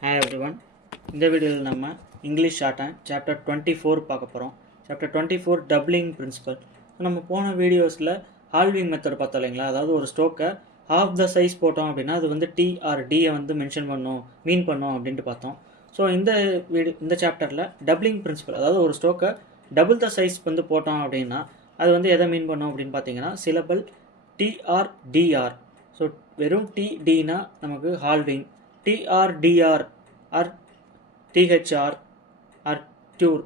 Hi everyone. இந்த வீடியோவில் நம்ம இங்கிலீஷ் ஷார்ட் ஹேண்ட் சாப்டர் 24 பார்க்க போகிறோம். Chapter 24 doubling principle. நம்ம போன வீடியோஸில் ஹால்விங் மெத்தட் பார்த்தோம் இல்லைங்களா? அதாவது ஒரு ஸ்டோக்கை half த சைஸ் போட்டோம் அப்படின்னா அது வந்து டி ஆர் டியை வந்து மென்ஷன் மீன் பண்ணோம் அப்படின்ட்டு பார்த்தோம். ஸோ இந்த சாப்டரில் டபுளிங் பிரின்சிபல், அதாவது ஒரு ஸ்டோக்கை டபுள் த சைஸ் வந்து போட்டோம் அப்படின்னா அது வந்து எதை மீன் பண்ணோம் அப்படின்னு பார்த்தீங்கன்னா சிலபல் டிஆர் டிஆர். ஸோ வெறும் டிடினா நமக்கு halving, TR or THR or டியூர்,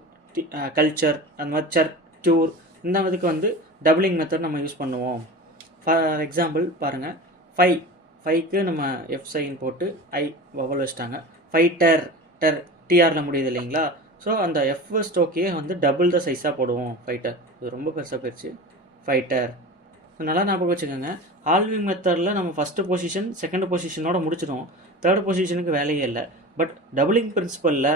கல்ச்சர், அந்த மாதிரி சர் டியூர், இந்த இதுக்கு வந்து டபுளிங் மெத்தட் நம்ம யூஸ் பண்ணுவோம். ஃபார் எக்ஸாம்பிள் பாருங்கள், ஃபைவ்க்கு நம்ம எஃப் சைன் போட்டு ஐ வவல் வச்சிட்டாங்க. ஃபைட்டர் டிஆரில் முடியுது இல்லைங்களா? ஸோ அந்த எஃப் ஸ்டோக்கையே வந்து டபுள் த சைஸாக போடுவோம். ஃபைட்டர் இது ரொம்ப பெருசாக போயிடுச்சு. ஃபைட்டர் நல்லா ஞாபகம் வச்சுக்கோங்க. ஹால்விங் மெத்தடில் நம்ம ஃபஸ்ட்டு பொசிஷன் செகண்ட் பொசிஷனோட முடிச்சிடும், தேர்ட் பொசிஷனுக்கு வேலையே இல்லை. பட் டபுளிங் பிரின்சிபலில்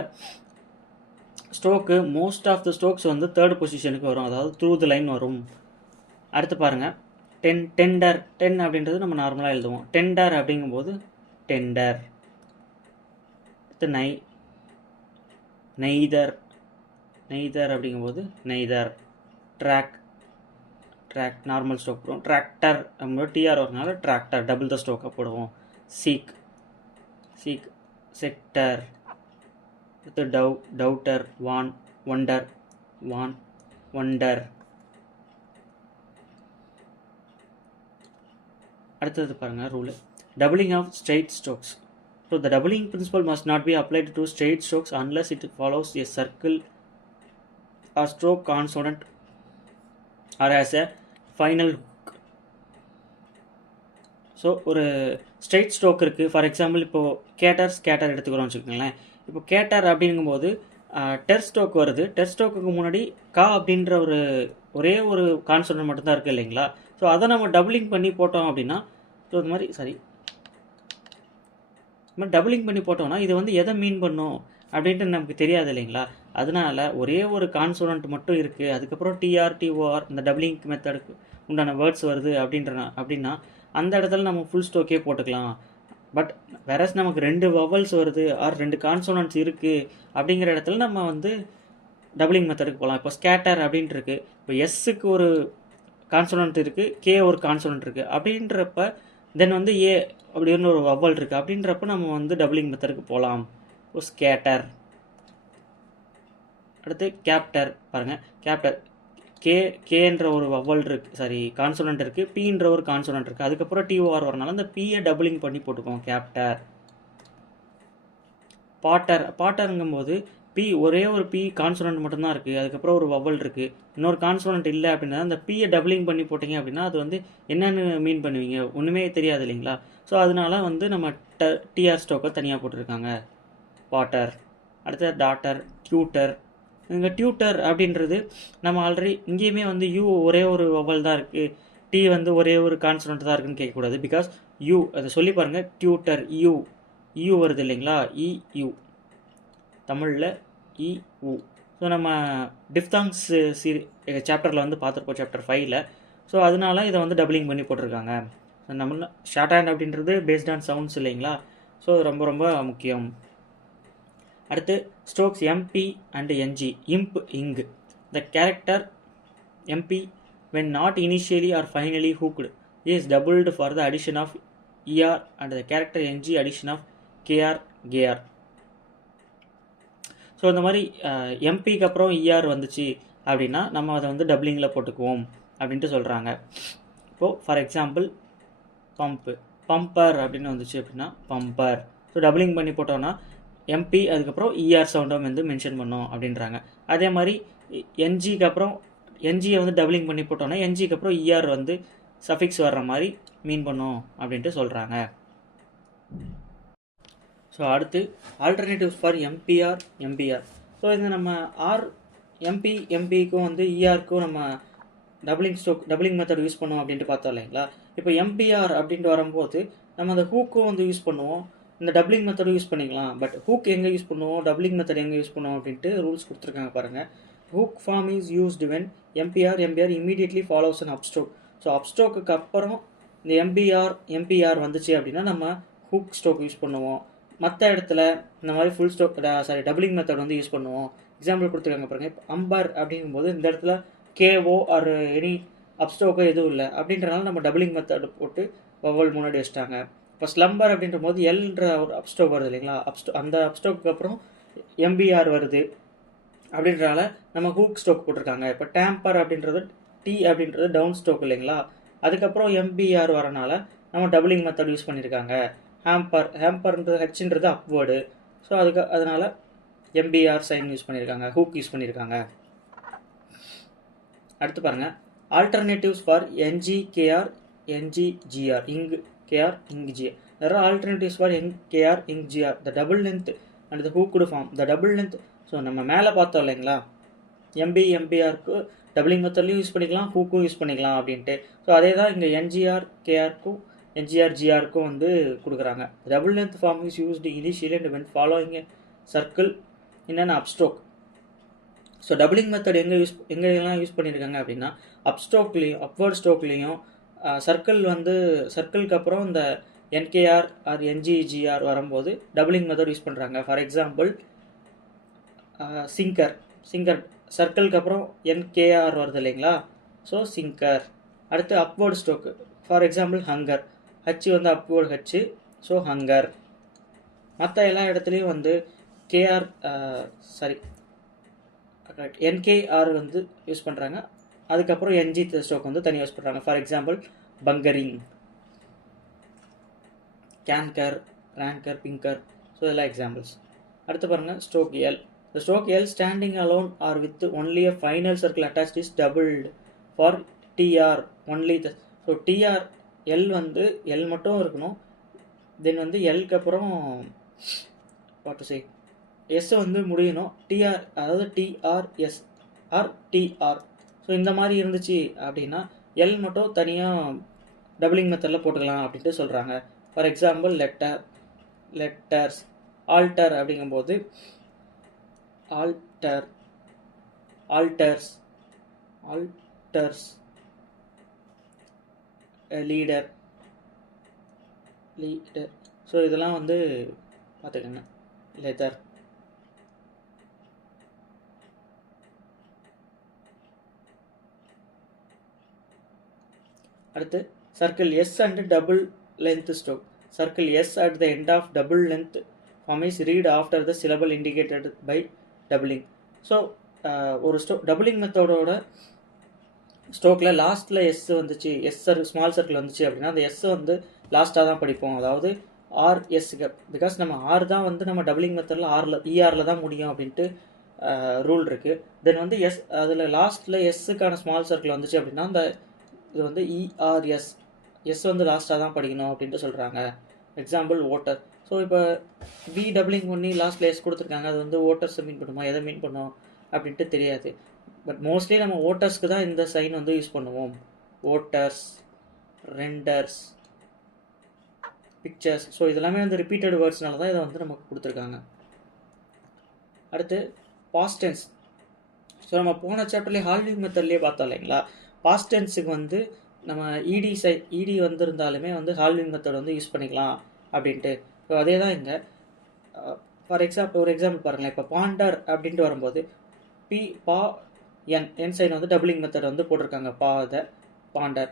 ஸ்ட்ரோக்கு மோஸ்ட் ஆஃப் த ஸ்ட்ரோக்ஸ் வந்து தேர்ட் பொசிஷனுக்கு வரும், அதாவது த்ரூ த லைன் வரும். அடுத்து பாருங்கள், டெண்டர் அப்படின்றது நம்ம நார்மலாக எழுதுவோம். டெண்டர் அப்படிங்கும்போது டெண்டர். அடுத்து நெய்தர் அப்படிங்கும்போது நெய்தர். ட்ராக் நார்மல் ஸ்ட்ரோக் போடுவோம். டிராக்டர் நம்ம டிஆர் வரனால டிராக்டர் டபுள் த ஸ்ட்ரோக்காக போடுவோம். சீக் செக்டர். அடுத்து டவுட்டர், ஒண்டர். அடுத்தது பாருங்கள் rule, doubling of straight strokes. So the doubling principle must not be applied to straight strokes unless it follows a circle or stroke consonant or as a final hook. So ஒரு straight stroke இருக்குது. For example இப்போது scatter எடுத்துக்கிறோம் வச்சுக்கோங்களேன். இப்போ cater அப்படிங்கும்போது டெர் stroke வருது. Der ஸ்ட்ரோக்குக்கு முன்னாடி கா அப்படின்ற ஒரே ஒரு கான்சோனன்ட் மட்டும்தான் இருக்குது இல்லைங்களா? ஸோ அதை நம்ம டபுளிங் பண்ணி போட்டோம் அப்படின்னா, ஸோ இது மாதிரி டபுளிங் பண்ணி போட்டோம்னா இது வந்து எதை மீன் பண்ணும் அப்படின்ட்டு நமக்கு தெரியாது இல்லைங்களா? அதனால ஒரே ஒரு கான்சோனன்ட் மட்டும் இருக்குது, அதுக்கப்புறம் டிஆர் டிஓஆர் இந்த டபுளிங் மெத்தடுக்கு உண்டான வேர்ட்ஸ் வருது அப்படின்னா அந்த இடத்துல நம்ம ஃபுல் ஸ்டோக்கே போட்டுக்கலாம். பட் வேறஸ் நமக்கு 2 வவல்ஸ் வருது ஆர் 2 கான்சோனன்ட்ஸ் இருக்குது அப்படிங்கிற இடத்துல நம்ம வந்து டபுளிங் மெத்தடுக்கு போகலாம். இப்போ ஸ்கேட்டர் அப்படின்ட்டு இருக்குது, இப்போ எஸ்ஸுக்கு ஒரு கான்சோனன்ட் இருக்குது, கே ஒரு கான்சோனன்ட் இருக்குது அப்படின்றப்ப தென் வந்து ஏ அப்படின்னு ஒரு வவல் இருக்குது அப்படின்றப்ப நம்ம வந்து டபுளிங் மெத்தடுக்கு போகலாம். இப்போ ஸ்கேட்டர். அடுத்து கேப்டர் பாருங்கள், கேப்டர் கேன்ற ஒரு வவல் இருக்குது, கான்சோனன்ட் இருக்குது, பீன்ற ஒரு கான்சோனன்ட் இருக்குது, அதுக்கப்புறம் டிஓஆர் வரனால அந்த பியை டபுளிங் பண்ணி போட்டுக்கோம் கேப்டர். பாட்டருங்கும்போது ஒரே ஒரு பி கான்சோனன்ட் மட்டும்தான் இருக்குது, அதுக்கப்புறம் ஒரு வவல் இருக்குது, இன்னொரு கான்சோனன்ட் இல்லை அப்படின்னா அந்த பியை டபுளிங் பண்ணி போட்டிங்க அப்படின்னா அது வந்து என்னென்னு மீன் பண்ணுவீங்க, ஒன்றுமே தெரியாது இல்லைங்களா? ஸோ அதனால வந்து நம்ம டிஆர் ஸ்டோக்கை தனியாக போட்டிருக்காங்க, பாட்டர். அடுத்த டாட்டர், டியூட்டர். இங்கே டியூட்டர் அப்படின்றது நம்ம ஆல்ரெடி இங்கேயுமே வந்து யூ ஒரே ஒரு வவல் தான் இருக்குது, டி வந்து ஒரே ஒரு கான்சோனன்ட் தான் இருக்குன்னு கேட்கக்கூடாது. பிகாஸ் யூ அதை சொல்லி பாருங்கள், டியூட்டர் யூ வருது இல்லைங்களா? இயூ தமிழில் இஉ. ஸோ நம்ம டிஃப்தாங்ஸ் சாப்டரில் வந்து பார்த்துருப்போம், சாப்டர் 5ல். ஸோ அதனால இதை வந்து டபுளிங் பண்ணி போட்டிருக்காங்க. நம்ம ஷார்ட் ஹேண்ட் அப்படின்றது பேஸ்ட் ஆன் சவுண்ட்ஸ் இல்லைங்களா? ஸோ ரொம்ப ரொம்ப முக்கியம். அடுத்து ஸ்ட்ரோக்ஸ் எம்பி அண்ட் என்ஜி. இங்க். The character MB when not initially or finally hooked is doubled for the addition of er and the character ng addition of kr gr. So இந்த மாதிரி எம்பிக்கு அப்புறம் ER வந்துச்சு அப்படின்னா நம்ம அதை வந்து டபுளிங்கில் போட்டுக்குவோம் அப்படின்ட்டு சொல்கிறாங்க. இப்போது ஃபார் எக்ஸாம்பிள் பம்பர் அப்படின்னு வந்துச்சு அப்படின்னா பம்பர். ஸோ டபுளிங் பண்ணி போட்டோன்னா எம்பி அதுக்கப்புறம் இஆர் சவுண்டை வந்து மென்ஷன் பண்ணோம் அப்படின்றாங்க. அதே மாதிரி என்ஜிக்கு அப்புறம் என்ஜியை வந்து டபுளிங் பண்ணி போட்டோன்னா என்ஜிக்கு அப்புறம் இஆர் வந்து சஃபிக்ஸ் வர்ற மாதிரி மீன் பண்ணோம் அப்படின்ட்டு சொல்கிறாங்க. ஸோ அடுத்து ஆல்டர்னேட்டிவ்ஸ் ஃபார் எம்பிஆர். ஸோ இது நம்ம எம்பிக்கும் வந்து இஆருக்கும் நம்ம டபுளிங் மெத்தட் யூஸ் பண்ணுவோம் அப்படின்ட்டு பார்த்தோம் இல்லைங்களா? இப்போ எம்பிஆர் அப்படின்ட்டு வரும்போது நம்ம அந்த ஹூக்கும் வந்து யூஸ் பண்ணுவோம், இந்த டபுளிங் மெத்தடும் யூஸ் பண்ணிக்கலாம். பட் ஹூக் எங்கே யூஸ் பண்ணுவோம், டபுளிங் மெத்தட் எங்கே யூஸ் பண்ணுவோம் அப்படின்ட்டு ரூல்ஸ் கொடுத்துருக்காங்க பாருங்கள். Hook form is used when MPR immediately follows an upstroke. So அப்ஸ்ட்ரோக்கு அப்புறம் இந்த எம்பிஆர் வந்துச்சு அப்படின்னா நம்ம ஹூக் ஸ்ட்ரோக் யூஸ் பண்ணுவோம். மற்ற இடத்துல இந்த மாதிரி ஃபுல் ஸ்டாக் டபுளிங் மெத்தட் வந்து யூஸ் பண்ணுவோம். எக்ஸாம்பிள் கொடுத்துருக்காங்க பாருங்க. இப்போ அம்பர் அப்படிங்கும்போது இந்த இடத்துல கேஓ ஆர் எனி அப்ஸ்டோக்கோ எதுவும் இல்லை அப்படின்றனால நம்ம டபுளிங் மெத்தட் போட்டு வவல் முன்னாடி வச்சிட்டாங்க. இப்போ ஸ்லம்பர் அப்படின்ற போது எல்ன்ற ஒரு அப்ஸ்டோக் வருது இல்லைங்களா, அந்த அப்ஸ்டோக்கு அப்புறம் எம்பிஆர் வருது அப்படின்றனால நம்ம ஹூக் ஸ்டோக் போட்டிருக்காங்க. இப்போ டேம்பர் அப்படின்றது டி அப்படின்றது டவுன் ஸ்டோக் இல்லைங்களா, அதுக்கப்புறம் எம்பிஆர் வரனால நம்ம டபுளிங் மெத்தட் யூஸ் பண்ணியிருக்காங்க. ஹேம்பர்ன்றது ஹெச்ன்றது அப்வேர்டு, ஸோ அதனால் எம்பிஆர் சைன் யூஸ் பண்ணியிருக்காங்க, ஹூக் யூஸ் பண்ணியிருக்காங்க. அடுத்து பாருங்கள், ஆல்டர்னேட்டிவ்ஸ் for NG KR NG GR இங் கேஆர் இங் GR. there are alternatives for ing kr ing gr, the double length and the hooked form. the double length, so நம்ம மேலே பார்த்தோம் இல்லைங்களா, எம்பிஆருக்கு டபுளிங் மெத்தட்லையும் யூஸ் பண்ணிக்கலாம், ஹூக்கும் யூஸ் பண்ணிக்கலாம் அப்படின்ட்டு. ஸோ அதே தான் இங்கே என்ஜிஆர் கேஆருக்கும் என்ஜிஆர் ஜிஆருக்கும் வந்து கொடுக்குறாங்க. Double length form is used initially and when following circle in an upstroke. So doubling method எங்கெல்லாம் யூஸ் பண்ணியிருக்காங்க அப்படின்னா, அப்ஸ்டோக்லேயும் அப்வர்ட் ஸ்டோக்லேயும் சர்க்கிள் வந்து சர்க்கிளுக்கு அப்புறம் இந்த என்கேஆர் ஆர் என்ஜிஜிஆர் வரும்போது டபுளிங் மெத்தட் யூஸ் பண்ணுறாங்க. ஃபார் எக்ஸாம்பிள் சிங்கர் சர்க்கிளுக்கு அப்புறம் என்கேஆர் வருது இல்லைங்களா, ஸோ சிங்கர். அடுத்து upward ஸ்டோக்கு, for example hunger, H வந்து அப்வர்ட் ஹச், ஸோ ஹங்கர். மற்ற எல்லா இடத்துலையும் வந்து கேஆர் என்கேஆர் வந்து யூஸ் பண்ணுறாங்க, அதுக்கப்புறம் என்ஜி ஸ்டோக் வந்து தனியாக யூஸ் பண்ணுறாங்க. For example bunkering, canker, ranker, pinker, so இதெல்லாம் எக்ஸாம்பிள்ஸ். அடுத்து பாருங்கள், stroke L. The stroke L standing alone or with only a final circle attached is doubled for TR only. So TR L வந்து L மட்டும் இருக்கணும், தென் வந்து Lக்கு அப்புறம் what to say S வந்து முடியணும், TR அதாவது TRS ஆர் TR. ஸோ இந்த மாதிரி இருந்துச்சு அப்படின்னா L மட்டும் தனியாக டபுளிங் மெத்தடில் போட்டுக்கலாம் அப்படின்ட்டு சொல்கிறாங்க. ஃபார் எக்ஸாம்பிள் லெட்டர்ஸ், ஆல்டர் அப்படிங்கும்போது alters, leader. ஸோ இதெல்லாம் வந்து பார்த்துக்கோங்க. லெதர். அடுத்து circle S and double length stroke. Circle S at the end of double length form is read after the syllable indicated by doubling. So ஒரு doubling மெத்தடோட ஸ்டோக்கில் லாஸ்ட்டில் S வந்துச்சு, ஸ்மால் சர்க்கிள் வந்துச்சு அப்படின்னா அந்த எஸ் வந்து லாஸ்ட்டாக தான் படிப்போம், அதாவது ஆர்எஸ்க்கு. பிகாஸ் நம்ம ஆர் தான் வந்து நம்ம டபுளிங் மெத்தடில் இஆரில் தான் முடியும் அப்படின்ட்டு ரூல் இருக்குது. தென் வந்து எஸ் அதில் லாஸ்ட்டில் எஸ்ஸுக்கான ஸ்மால் சர்க்கிள் வந்துச்சு அப்படின்னா அந்த இது வந்து இஆர்எஸ், எஸ் வந்து லாஸ்ட்டாக தான் படிக்கணும் அப்படின்ட்டு சொல்கிறாங்க. Example voter. ஸோ இப்போ பி டபுளிங் பண்ணி லாஸ்ட்டில் எஸ் கொடுத்துருக்காங்க, அது வந்து ஓட்டர்ஸை மீன் பண்ணுமா எதை மீன் பண்ணும் அப்படின்ட்டு தெரியாது. பட் மோஸ்ட்லி நம்ம ஓட்டர்ஸ்க்கு தான் இந்த சைன் வந்து யூஸ் பண்ணுவோம். Voters, renders, pictures. ஸோ இதெல்லாமே வந்து ரிப்பீட்டட் வேர்ட்ஸ்னால தான் இதை வந்து நமக்கு கொடுத்துருக்காங்க. அடுத்து பாஸ்ட் டென்ஸ். ஸோ நம்ம போன சாப்டர்லேயே ஹால்விங் மெத்தட்லேயே பார்த்தோம் இல்லைங்களா, பாஸ்ட் டென்ஸுக்கு வந்து நம்ம இடி வந்திருந்தாலுமே வந்து ஹால்விங் மெத்தட் வந்து யூஸ் பண்ணிக்கலாம் அப்படின்ட்டு. ஸோ அதே தான் இங்கே. ஃபார் எக்ஸாம்பிள் ஒரு எக்ஸாம்பிள் பாருங்களேன். இப்போ பாண்டர் அப்படின்ட்டு வரும்போது என் சைன் வந்து டபுளிங் மெத்தட் வந்து போட்டிருக்காங்க, பாண்டர்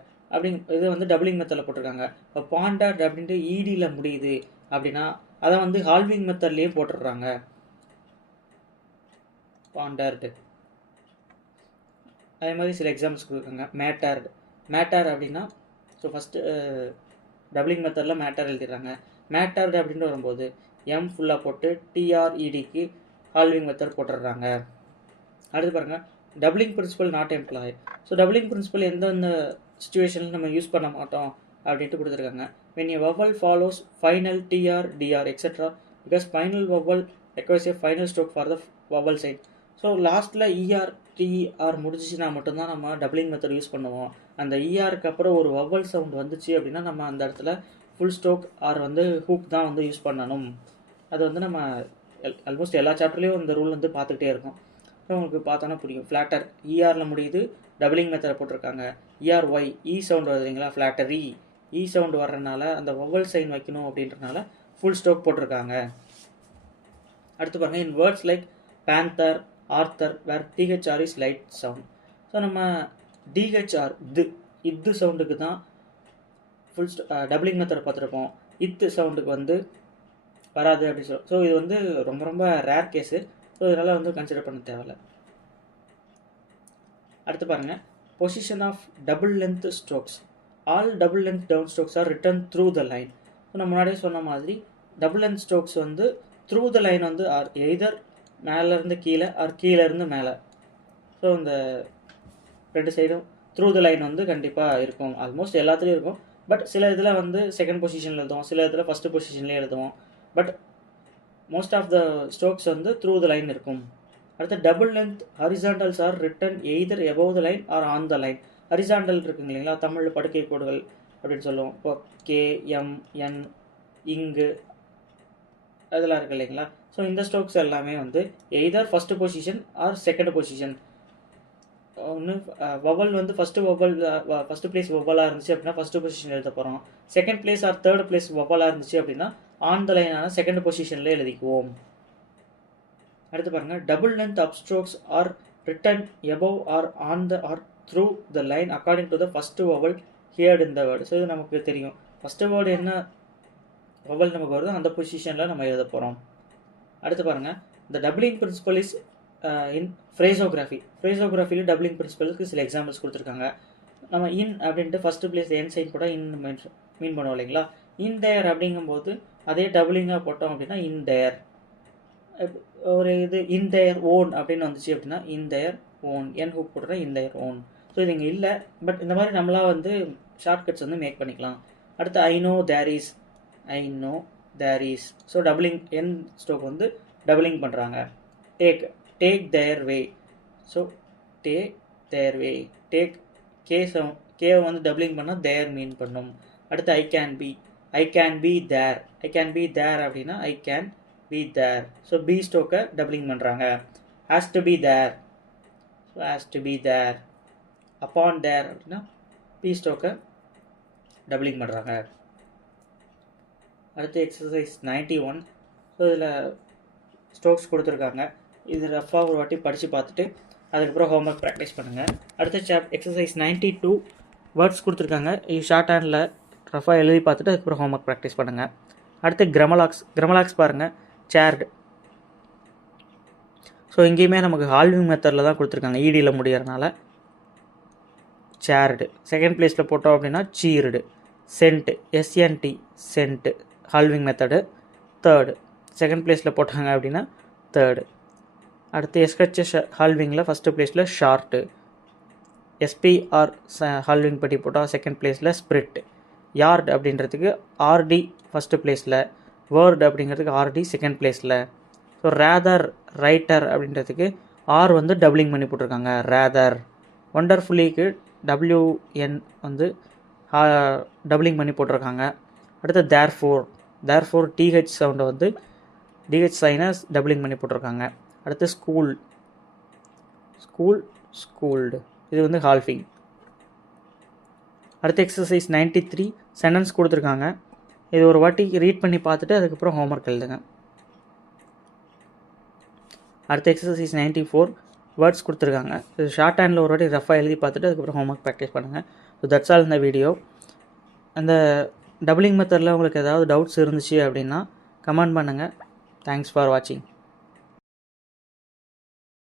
இது வந்து டபுளிங் மெத்தடில் போட்டிருக்காங்க. இப்போ பாண்டர் அப்படின்ட்டு இடியில் முடியுது அப்படின்னா அதை வந்து ஹால்விங் மெத்தட்லேயே போட்டுடுறாங்க, பாண்டர்டு. அதே மாதிரி சில எக்ஸாம்பிள்ஸ் கொடுக்குறாங்க. மேட்டர் அப்படின்னா ஸோ ஃபஸ்ட்டு டபுளிங் மெத்தடில் மேட்டர் எழுதிடுறாங்க. மேட்டர்டு அப்படின்னு வரும்போது எம் ஃபுல்லாக போட்டு டிஆர்இடிக்கு ஹால்விங் மெத்தட் போட்டுடுறாங்க. அடுத்து பாருங்கள், doubling principle not employ. So doubling principle எந்தெந்த சுச்சுவேஷனில் நம்ம யூஸ் பண்ண மாட்டோம் அப்படின்ட்டு கொடுத்துருக்காங்க. when a vowel follows final tr dr etc because final vowel requires a final stroke for the vowel sign. So லாஸ்ட்டில் டிஆர் முடிஞ்சிச்சுன்னா மட்டும்தான் நம்ம டபுளிங் மெத்தட் யூஸ் பண்ணுவோம். அந்த இஆருக்கு அப்புறம் ஒரு வவல் சவுண்ட் வந்துச்சு அப்படின்னா நம்ம அந்த இடத்துல ஃபுல் ஸ்டோக் ஆர் வந்து ஹூக் தான் வந்து யூஸ் பண்ணணும். அது வந்து நம்ம ஆல்மோஸ்ட் எல்லா சாப்டர்லேயும் இந்த ரூல் வந்து பார்த்துக்கிட்டே இருக்கும். ஸோ உங்களுக்கு பார்த்தோன்னா புரியும். ஃப்ளாட்டர் இஆரில் முடியுது, டபுளிங் மெத்தட் போட்டிருக்காங்க. இஆர்ஒய் இ சவுண்ட் வருது இல்லைங்களா, ஃப்ளாட்டர் இ சவுண்ட் வர்றதுனால அந்த வவல் சைன் வைக்கணும் அப்படின்றனால ஃபுல் ஸ்டோக் போட்டிருக்காங்க. அடுத்து பாருங்கள், in words like panther, Arthur where THR is light sound. So நம்ம டிஹெச்ஆர் இது சவுண்டுக்கு தான் ஃபுல் டபுளிங் மெத்தட் பார்த்துருப்போம். சவுண்டுக்கு வந்து வராது அப்படி சொல்லி. ஸோ இது வந்து ரொம்ப ரொம்ப ரேர் கேஸு. ஸோ இதனால் வந்து கன்சிடர் பண்ண தேவையில்லை. அடுத்து பாருங்கள், position of double length strokes. All double length down strokes are written through the line. So நம்ம முன்னாடியே சொன்ன மாதிரி டபுள் லென்த் ஸ்ட்ரோக்ஸ் வந்து த்ரூ த லைன் வந்து ஆர் எய்தர் மேலேருந்து கீழே ஆர் கீழேருந்து மேலே. ஸோ இந்த 2 சைடும் த்ரூ த லைன் வந்து கண்டிப்பாக இருக்கும். ஆல்மோஸ்ட் எல்லாத்துலேயும் இருக்கும். பட் சில இதில் வந்து செகண்ட் பொசிஷனில் எழுதுவோம், சில இதில் ஃபஸ்ட்டு பொசிஷன்லேயே எழுதுவோம். But most of the strokes வந்து த்ரூ த லைன் இருக்கும். அடுத்து double length horizontals are written either above the line or on the line. Horizontal இருக்குங்க இல்லைங்களா, தமிழில் படுக்கை கோடுகள் அப்படின்னு சொல்லுவோம். இப்போ கே, எம், என், இங்கு அதெல்லாம் இருக்குது இல்லைங்களா. ஸோ இந்த ஸ்ட்ரோக்ஸ் எல்லாமே வந்து either first position or second position. ஒன்று வவல் வந்து ஃபஸ்ட்டு பிளேஸ் வவலாக இருந்துச்சு அப்படின்னா ஃபஸ்ட்டு பொசிஷன் எழுத போகிறோம். Second place or third place வவலாக இருந்துச்சு அப்படின்னா ஆன் த லைனான செகண்ட் பொசிஷனில் எழுதிக்குவோம். அடுத்து பாருங்கள், double length up strokes are written above or on the or through the line according to the first vowel heard in the word. So இது நமக்கு தெரியும். ஃபஸ்ட்டு வேர்டு என்ன வவல் நமக்கு வருதோ அந்த பொசிஷனில் நம்ம எழுத போகிறோம். அடுத்து பாருங்கள், இந்த doubling principle is in phraseography. ஃப்ரேசோகிராஃபியில் டபுளிங் பிரின்சிபலுக்கு சில எக்ஸாம்பிள்ஸ் கொடுத்துருக்காங்க. நம்ம இன் அப்படின்ட்டு ஃபஸ்ட்டு பிளேஸ் என் சைன் போட்டால் இன் மீன் பண்ணுவோம் இல்லைங்களா. இன் தேர் அப்படிங்கும்போது அதே டபுளிங்காக போட்டோம் அப்படின்னா இன் தேர். ஒரு இது இன் தேர் ஓன் அப்படின்னு வந்துச்சு அப்படின்னா இன் தேர் ஓன். என் ஹூக் போட்டோன்னா இன் தேர் ஓன். ஸோ இது இங்கே இல்லை. பட் இந்த மாதிரி நம்மளாக வந்து ஷார்ட்கட்ஸ் வந்து மேக் பண்ணிக்கலாம். அடுத்து I know there is, I know there is. So doubling N stroke வந்து டபுளிங் பண்ணுறாங்க. Take their way. So take their way. Take கேவை வந்து டபுளிங் பண்ணால் தேர் மீன் பண்ணும். அடுத்து I can be there. I can be there அப்படின்னா I can be there. So B ஸ்ட்ரோக்கை doubling பண்ணுறாங்க. Has to be there. So has to be there. Upon there அப்படின்னா B ஸ்ட்ரோக்கை டபுளிங் பண்ணுறாங்க. அடுத்து எக்ஸசைஸ் 91. ஸோ இதில் ஸ்ட்ரோக்ஸ் கொடுத்துருக்காங்க. இது ரஃபாக ஒரு வாட்டி படித்து பார்த்துட்டு அதுக்கப்புறம் ஹோம்ஒர்க் ப்ராக்டிஸ் பண்ணுங்கள். அடுத்த எக்ஸசைஸ் 92 வேர்ட்ஸ் கொடுத்துருக்காங்க. இது ஷார்ட் ஹேண்டில் ரஃபாக எழுதி பார்த்துட்டு அதுக்கப்புறம் ஹோம்ஒர்க் ப்ராக்டிஸ் பண்ணுங்கள். அடுத்து கிரமலாக்ஸ் பாருங்கள். சேர்டு. ஸோ இங்கேயுமே நமக்கு ஹால்விங் மெத்தடில் தான் கொடுத்துருக்காங்க, ஈடியில் முடியறதுனால. சேர்டு செகண்ட் பிளேஸில் போட்டோம் அப்படின்னா cheered. Sent, SND sent halving method. Third second பிளேஸில் போட்டாங்க அப்படின்னா தேர்டு. அடுத்து எஸ்ஹெச்எஸ் ஹால்விங்கில் ஃபஸ்ட்டு பிளேஸில் ஷார்ட்டு. எஸ்பிஆர் ஹால்விங் பட்டி போட்டால் செகண்ட் பிளேஸில் ஸ்பிரிட். யார்டு அப்படின்றதுக்கு ஆர்டி ஃபஸ்ட்டு பிளேஸில். வேர்டு அப்படிங்கிறதுக்கு ஆர்டி செகண்ட் பிளேஸில். ஸோ ரேதர், ரைட்டர் அப்படின்றதுக்கு ஆர் வந்து டபுளிங் பண்ணி போட்டிருக்காங்க, ரேதர். ஒண்டர்ஃபுல்லிக்கு WN வந்து டபுளிங் பண்ணி போட்டிருக்காங்க. அடுத்து தேர்ஃபோர் டிஹெச் சவுண்டை வந்து டிஹெச் சைனஸ் டபுளிங் பண்ணி போட்டிருக்காங்க. அடுத்து ஸ்கூல்டு இது வந்து ஹால்ஃபிங். அடுத்து எக்ஸசைஸ் 93 சென்டென்ஸ் கொடுத்துருக்காங்க. இது ஒரு வாட்டி ரீட் பண்ணி பார்த்துட்டு அதுக்கப்புறம் ஹோம்ஒர்க் எழுதுங்க. அடுத்து எக்ஸசைஸ் 94 வேர்ட்ஸ் கொடுத்துருக்காங்க. இது ஷார்ட் ஹேண்டில் ஒரு வாட்டி ரஃபாக எழுதி பார்த்துட்டு அதுக்கப்புறம் ஹோம்ஒர்க் ப்ராக்டிஸ் பண்ணுங்கள். ஸோ தட்ஸ் ஆல் இந்த வீடியோ. அந்த டபுளிங் மெத்தடில் உங்களுக்கு ஏதாவது டவுட்ஸ் இருந்துச்சு அப்படின்னா கமெண்ட் பண்ணுங்கள். தேங்க்ஸ் ஃபார் வாட்சிங்.